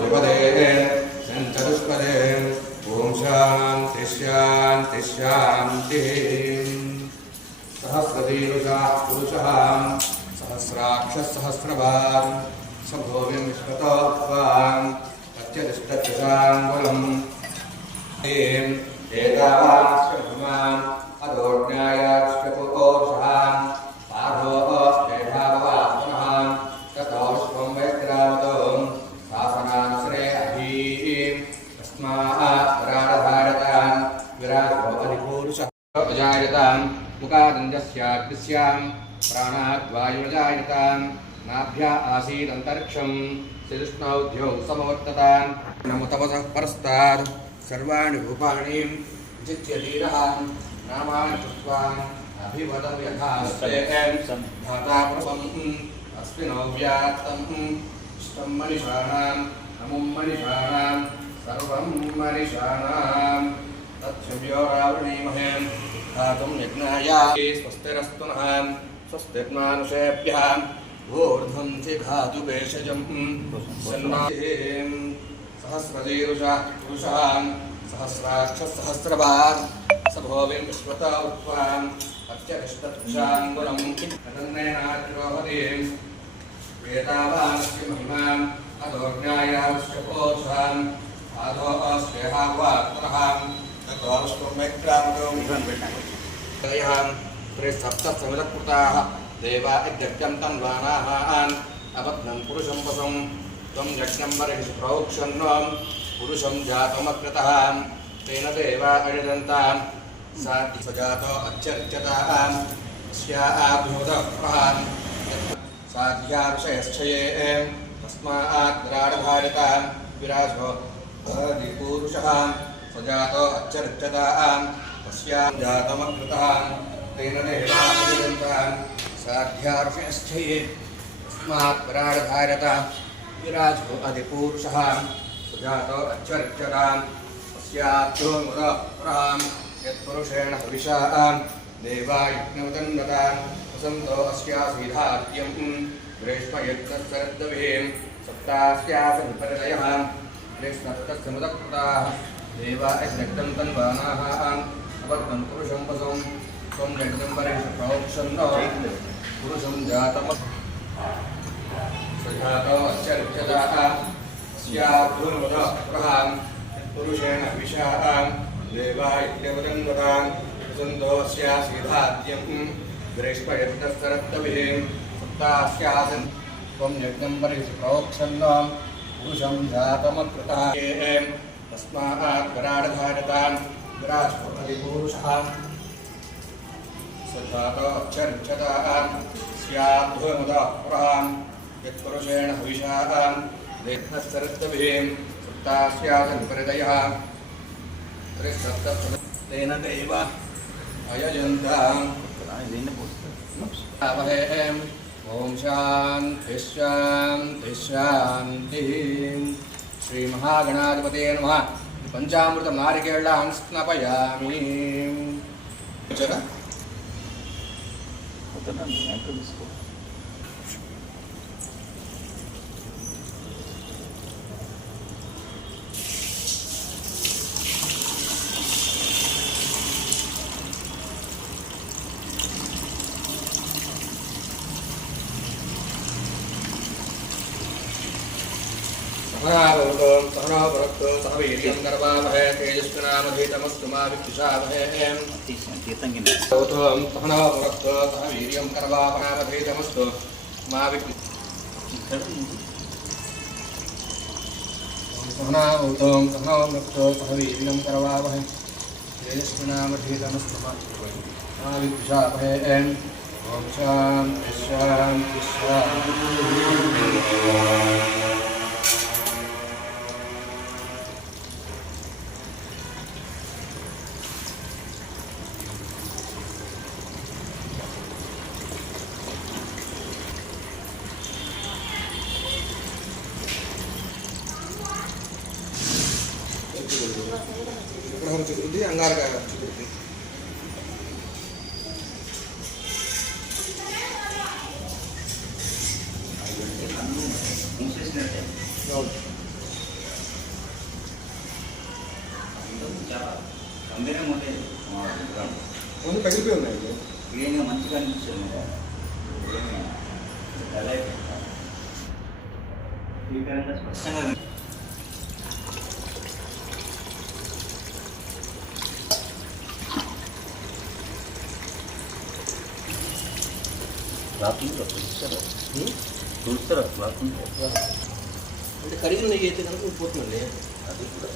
द्विपदे चतुष्पदे ओम शांति शांति शांतिः सहस्रदीर्घः पुरुषः सहस्राक्षः सहस्रवान् सभोविं विश्वतोत्वान् अत्यतिष्ठत्युषाङ्गुलम् एतावास्य भगवान् अदोज्ञायास्य पुरोषान् पार्थोऽस्तेषाभवात्मनः ततो विश्वं वैक्रामतो शासनानुसरे अभीम् तस्मात् पराडधारतान् विराजो अधिपूरुषः अजायताम् मुखादञ्जस्याग्निस्यां प्राणाद्वायुर्जायताम् नाभ्या आसीदन्तरिक्षम् श्रीकृष्णौद्यौ समवर्ततान् नमो तपसः परस्तात् सर्वाणि रूपाणि विचित्य धीरः नामानि कृत्वान् अभिवदन् यथास्ते धाताप्रसम् अस्मिन् व्यात्तम् इष्टं मनीषाणां नमो मनीषाणां सर्वं मनीषाणां तच्छव्यो रावणीमहे धातुं यज्ञाय स्वस्तिरस्तु नः स्वस्तिर्मानुषेभ्यः ऊर्ध्वं जिघातु भेषजं सन्माहिं सहस्रशीर्षः पुरुषः सहस्राक्षः सहस्रवान् सभोविं विश्वतो उत्वान् अत्यतिष्ठत्युषाङ्गुलम् अनन्येनाद्रोहतीं वेदावानस्य महिमाम् अदोज्ञायास्य पोषाम् आधोऽस्येहावात्मनः ततो विश्वं वैक्रामतो सप्तसमितकृताः देवा यज्ञं तन्वानाः अबध्नं पुरुषं वसं त्वं यज्ञं बर्हिषि प्रोक्षन्नं पुरुषं जातमकृतः तेन देवा अयजन्तां सजातो अच्छर्च्यताः स्याभ्युदप्रहान् साध्याऋषयश्चये तस्मात् विराडधारितां विराजो अधिपूरुषः सजातो अच्छर्च्यताः तस्यां जातमकृतः तेन देवा अयजन्तां साध्याऋषयश्चये तस्मात् विराडधारितां विराजो अधिपूरुषः सुजातो अच्छर्च्यतां तस्याभ्योमुदप्रहां यत्पुरुषेण हविषा देवा यज्ञवदन्नतां वसन्तो अस्यासीधात्यं ग्रीष्मयज्ञस्सरद्दभिः सप्तास्यासन्परिदयः ग्रीष्मस्तस्य मुदकृताः देवा यज्ञं तन्वानाः अबद्धं पुरुषं वसं त्वं यज्ञं बर्हिषि प्रोक्षन्नो पुरुषं जातम् सजातो अच्छर्च्यताः स्याभ्युमुदप्रहां पुरुषेण विषाः देवा यज्ञवदन्वतां वसन्तो अस्यासीधात्यं ग्रीष्मयज्ञस्सरद्दभिः सप्तास्यासन् त्वं यज्ञं बर्हिषि प्रोक्षन्नो पुरुषं जातमकृतः तस्मात् विराडधारितां विराजो अधिपूरुषः सजातो अच्छर्च्यताः स्याभ्युमुदप्रहां यत्पुरुषेण हविषाः देहस्सरद्दभिः सप्तास्यासन्परिदयः तेन देव अयजन्तां ओम शांति शांति शांतिः श्रीमहागणाधिपतये नमः पंचामृतं नारिकेळान् स्नापयामि सहना भुनक्तु सह वीर्यं करवावहै तेजस्विनामधीतमस्तु मा विद्विषावहै सहना भुनक्तु सह वीर्यं करवावहैमधीतमस्तु मा सहना भुनक्तु सह वीर्यं करवावहै तेजस्विनामधीतमस्तु मा विद्विषावहै ओम शांति शांति शांति చుట్టుకుంది అంగారగా చుట్టుకుంది అందరే ముందే ముందు పగిలిపోయి ఉన్నాయి క్లీన్గా మంచిగా అనిపించింది స్వీకరంగా స్పష్టంగా అంటే కరిగిన నెయ్యి అయితే కనుక పోతుందండి అది కూడా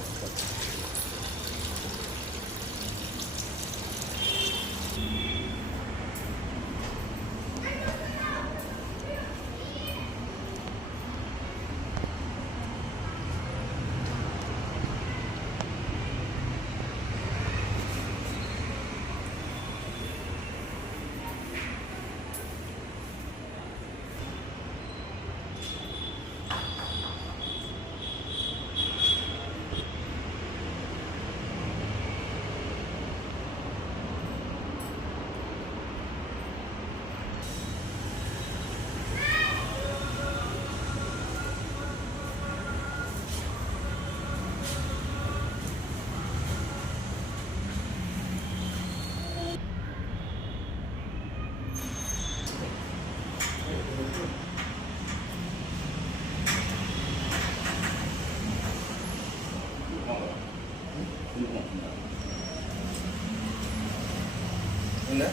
ఉందా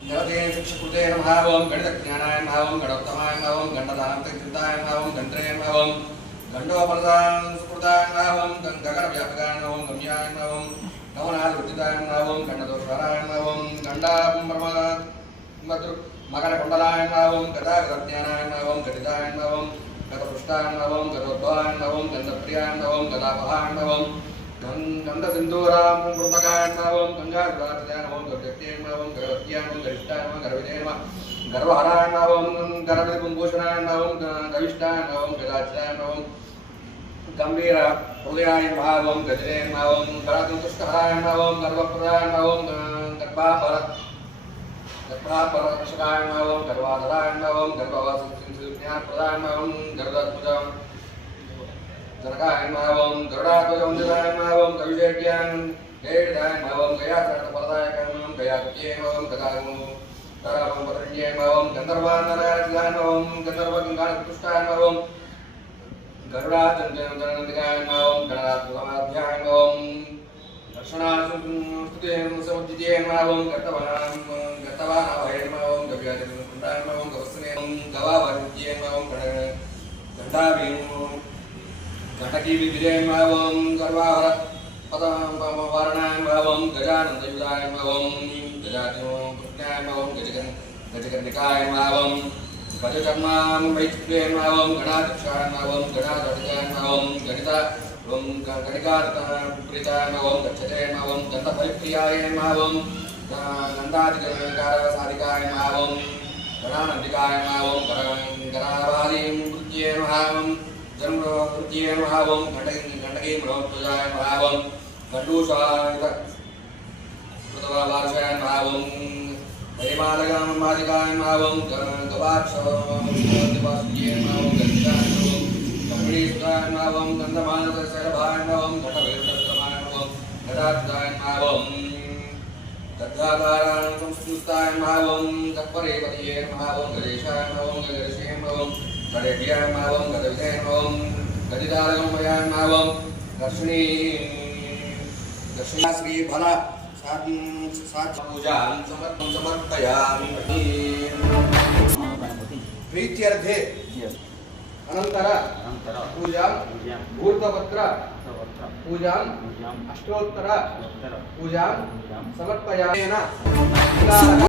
गणदेव शिक्षकृते नमः ओम गणितज्ञानाय नमः ओम गणोत्तमाय नमः ओम गणदानंतचिंताय नमः ओम गंत्रे नमः ओम गंडोपरदान सुकृताय नमः ओम गगनव्यापकाय नमः ओम गम्याय नमः ओम गमनादिवृत्तिदाय नमः ओम गणदोषाराय नमः ओम गंडाब्रह्म मकरकुंडलाय नमः ओम गदागतज्ञानाय नमः ओम गदिताय नमः ओम गतपृष्ठाय नमः ओम गतोद्भवाय नमः ओम गन्धप्रियाय नमः ओम गदापहाय नमः ओम गंधसिंधूराम मृतकाय नमः ओम गंगाधराय नमः ओम गव्यक्त्यै नमः ओम गरवत्याय नमः गरिष्ठाय नमः गर्विते नमः गर्वहराय नमः ओम गर्वकुंभूषणाय नमः ओम गविष्ठाय नमः ओम गदाचराय नमः ओम गंभीर हृदयाय नमः ओम गजरे नमः ओम गणातुष्टहराय नमः ओम गर्वप्रदाय नमः ओम गर्भापरक्षकाय नमः ओम गर्वाधराय नमः ओम गर्भवासज्ञानप्रदाय नमः ओम गर्वात्मजां जनकाय नमः ओम गरुडाध्वजवंदिताय नमः ओम कविशेट्याय हेडिताय नमः ओम गयाचरणपरदायकाय नमः ओम गयाकुट्ये नमः ओम गदापरण्ये नमः ओम गन्धर्वानराय नमः ओम गन्धर्वगङ्गानतुष्टाय नमः ओम गरुडाचन्द्रनन्दिकाय नमः ओम गणनाथसमाध्याय नमः ओम दर्शनास्तुतेन समुज्जिते नमः ओम गतवानाभये नमः ओम गव्याचरणकुण्डाय नमः ओम गवस्ने ओम गवावज्ये नमः ओम गण्डावीनु घटकी विजय नमः ओम गर्वाहर पदवारणाय नमः ओम गजानन्दयुधाय नमः ओम गजातिकृष्णाय नमः ओम गजकर्णिकाय नमः ओम गजकर्मां वैचित्र्ये नमः ओम गणाध्यक्षाय नमः ओम गणाधिपतये नमः ओम गणिता ओम गणिकाप्रीताय नमः ओम गच्छते नमः ओम गन्धफलप्रियाय नमः ओम गन्धाधिकारसाधिकाय नमः ओम गणानन्दिकाय नमः ओम गणावादीं वृत्ये नमः ओम जन्मवृत्तिये नमः ओम गण्डकी ब्रह्मपूजाय नमः ओम गण्डूषाय नमः ओम परिमालगामादिकाय नमः ओम गवाक्षवासुये नमः ओम गन्धाय नमः ओम गणेशाय नमः ओम गन्धमानसैलभाय नमः ओम घटवेदक्रमाय नमः ओम गदाधाय नमः ओम गद्धाधाराय संस्कृताय नमः ओम तत्परेपतये नमः ओम गणेशाय नमः ओम गणेशे नमः ओम गणेशाय नमः ओम गणविधे नमः ओम गदितारगमयाय नमः ओम दर्शनी श्री भला साथ पूजां समर्पयामि प्रीत्यर्थे अनंतर अनंतर पूजां पूजां भूर्तपत्र सर्वत्र पूजां पूजां अष्टोत्तर उत्तर पूजां पूजां समर्पयामि।